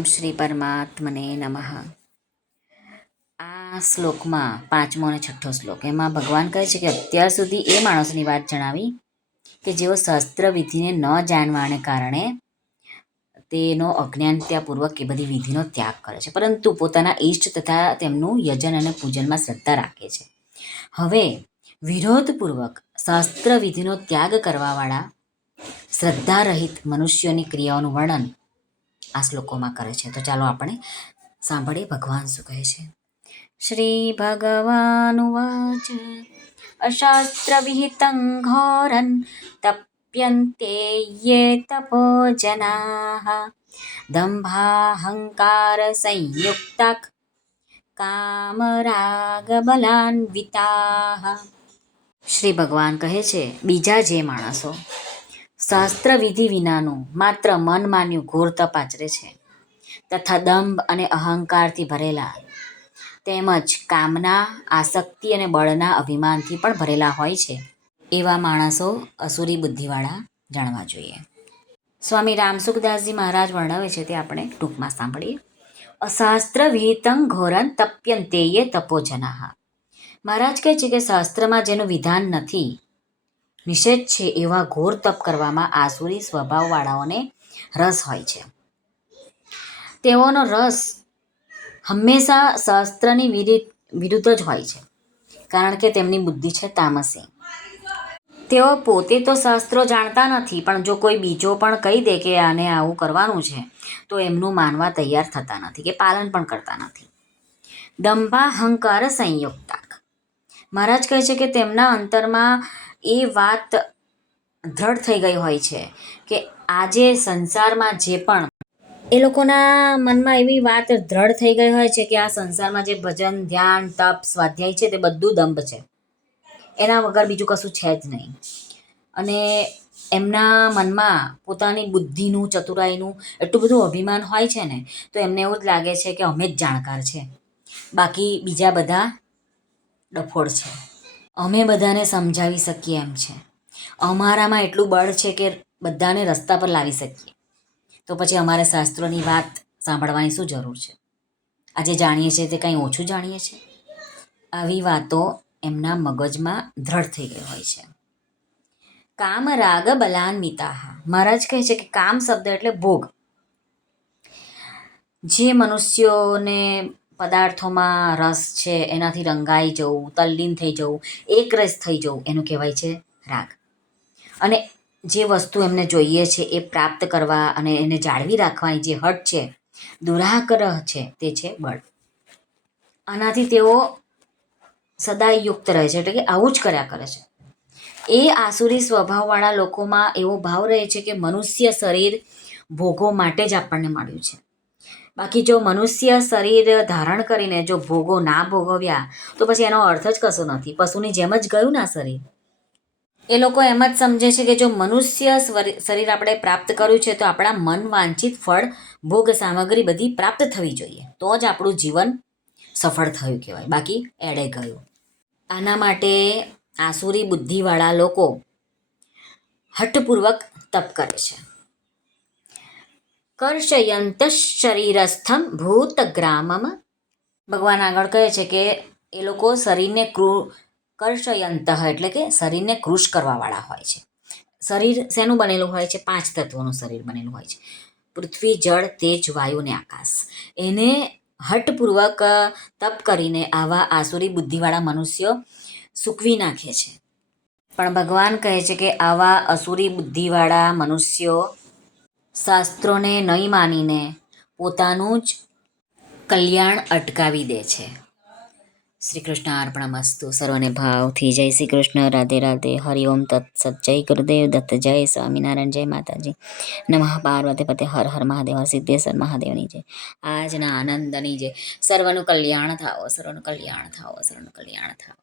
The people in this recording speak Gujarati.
ઓમ શ્રી પરમાત્મને નમઃ. આ શ્લોકમાં પાંચમો અને છઠ્ઠો શ્લોક, એમાં ભગવાન કહે છે કે અત્યાર સુધી એ માણસોની વાત જણાવી કે જેઓ શાસ્ત્ર વિધિને ન જાણવાને કારણે તેનો અજ્ઞાનતાપૂર્વક એ બધી વિધિનો ત્યાગ કરે છે, પરંતુ પોતાના ઈષ્ટ તથા તેમનું યજન અને પૂજનમાં શ્રદ્ધા રાખે છે. હવે વિરોધપૂર્વક શાસ્ત્ર વિધિનો ત્યાગ કરવાવાળા શ્રદ્ધારહિત મનુષ્યોની ક્રિયાઓનું વર્ણન આ શ્લોકોમાં કરે છે. તો ચાલો આપણે સાંભળીએ ભગવાન શું કહે છે. શ્રી ભગવાનુવાચ અશાસ્ત્ર વિહિતં ઘોરં તપ્યન્તે યે તપોજનાઃ દંભાહંકાર સંયુક્તા કામરાગબલાન્વિતાઃ. શ્રી ભગવાન કહે છે, બીજા જે માણસો શાસ્ત્ર વિધિ વિનાનું માત્ર મન માન્યું ઘોર તપ આચરે છે તથા દંભ અને અહંકારથી ભરેલા તેમજ કામના, આસક્તિ અને બળના અભિમાનથી પણ ભરેલા હોય છે, એવા માણસો અસુરી બુદ્ધિવાળા જાણવા જોઈએ. સ્વામી રામસુખદાસજી મહારાજ વર્ણવે છે તે આપણે ટૂંકમાં સાંભળીએ. અશાસ્ત્ર વિહિતં ઘોરં તપ્યન્તે યે તપોજનાઃ. મહારાજ કહે છે કે શાસ્ત્રમાં જેનું વિધાન નથી, નિષેધ છે, એવા ઘોર તપ કરવામાં આસુરી સ્વભાવવાળાઓને રસ હોય છે. તેઓનો રસ હંમેશા શાસ્ત્રની વિરુદ્ધ જ હોય છે, કારણ કે તેમની બુદ્ધિ છે તામસી. તેઓ પોતે તો શાસ્ત્રો જાણતા નથી, પણ જો કોઈ બીજો પણ કહી દે કે આને આવું કરવાનું છે તો એમનું માનવા તૈયાર થતા નથી કે પાલન પણ કરતા નથી. દંભાહંકાર સંયુક્તા. મહારાજ કહે છે કે તેમના અંતરમાં એ વાત દ્રઢ થઈ ગઈ હોય છે કે આજે સંસારમાં જે પણ એ લોકોના મનમાં એવી વાત દ્રઢ થઈ ગઈ હોય છે કે આ સંસારમાં જે ભજન, ધ્યાન, તપ, સ્વાધ્યાય છે તે બધું દંભ છે, એના વગર બીજું કશું છે જ નહીં. અને એમના મનમાં પોતાની બુદ્ધિનું, ચતુરાઈનું એટલું બધું અભિમાન હોય છે ને, તો એમને એવું જ લાગે છે કે અમે જ જાણકાર છે, બાકી બીજા બધા ડફોડ છે. અમે બધાને સમજાવી શકીએ એમ છે, અમારામાં એટલું બળ છે કે બધાને રસ્તા પર લાવી શકીએ, તો પછી અમારે શાસ્ત્રોની વાત સાંભળવાની શું જરૂર છે? આજે જાણીએ છીએ તે કંઈ ઓછું જાણીએ છીએ? આવી વાતો એમના મગજમાં દ્રઢ થઈ ગઈ હોય છે. કામ રાગ બલાન્વિતાઃ. મહારાજ કહે છે કે કામ શબ્દ એટલે ભોગ. જે મનુષ્યોને પદાર્થોમાં રસ છે, એનાથી રંગાઈ જવું, તલ્લીન થઈ જવું, એકરસ થઈ જવું, એનું કહેવાય છે રાગ. અને જે વસ્તુ એમને જોઈએ છે એ પ્રાપ્ત કરવા અને એને જાળવી રાખવાની જે હઠ છે, દુરાગ્રહ છે, તે છે બળ. આનાથી તેઓ સદાય યુક્ત રહે છે, એટલે કે આવું જ કર્યા કરે છે. એ આસુરી સ્વભાવવાળા લોકોમાં એવો ભાવ રહે છે કે મનુષ્ય શરીર ભોગો માટે જ આપણને મળ્યું છે, બાકી જો મનુષ્ય શરીર ધારણ કરીને જો ભોગો ના ભોગવ્યા તો પછી એનો અર્થ જ કશો નથી. પશુની જેમ જ ગયું ના શરીર. એ લોકો એમ જ સમજે છે કે જો મનુષ્ય શરીર આપણે પ્રાપ્ત કર્યું છે તો આપણા મન વાંછિત ફળ, ભોગ સામગ્રી બધી પ્રાપ્ત થવી જોઈએ, તો જ આપણું જીવન સફળ થયું કહેવાય, બાકી એળે ગયું. આના માટે આસુરી બુદ્ધિવાળા લોકો હઠપૂર્વક તપ કરે છે. કર્ષયંત શરીરસ્થમ ભૂતગ્રામમ. ભગવાન આગળ કહે છે કે એ લોકો શરીરને કર્ષયંત એટલે કે શરીરને કૃશ કરવાવાળા હોય છે. શરીર શેનું બનેલું હોય છે? 5 તત્વોનું શરીર બનેલું હોય છે: પૃથ્વી, જળ, તેજ, વાયુ ને આકાશ. એને હઠપૂર્વક તપ કરીને આવા આસુરી બુદ્ધિવાળા મનુષ્યો સૂકવી નાખે છે. પણ ભગવાન કહે છે કે આવા અસુરી બુદ્ધિવાળા મનુષ્યો શાસ્ત્રોને નહીં માનીને પોતાનું જ કલ્યાણ અટકાવી દે છે. શ્રી કૃષ્ણ અર્પણમસ્તુ. સર્વને ભાવથી જય શ્રી કૃષ્ણ. રાધે રાધે. હરિઓમ તત્સત. જય ગુરુદેવ દત્ત. જય સ્વામિનારાયણ. જય માતાજી. નમઃ પાર્વતી પતે. હર હર મહાદેવ. સિદ્ધેશ્વર મહાદેવની જય. આજના આનંદની જય. સર્વનું કલ્યાણ થાઓ, સર્વનું કલ્યાણ થાઓ, સર્વનું કલ્યાણ થાઓ.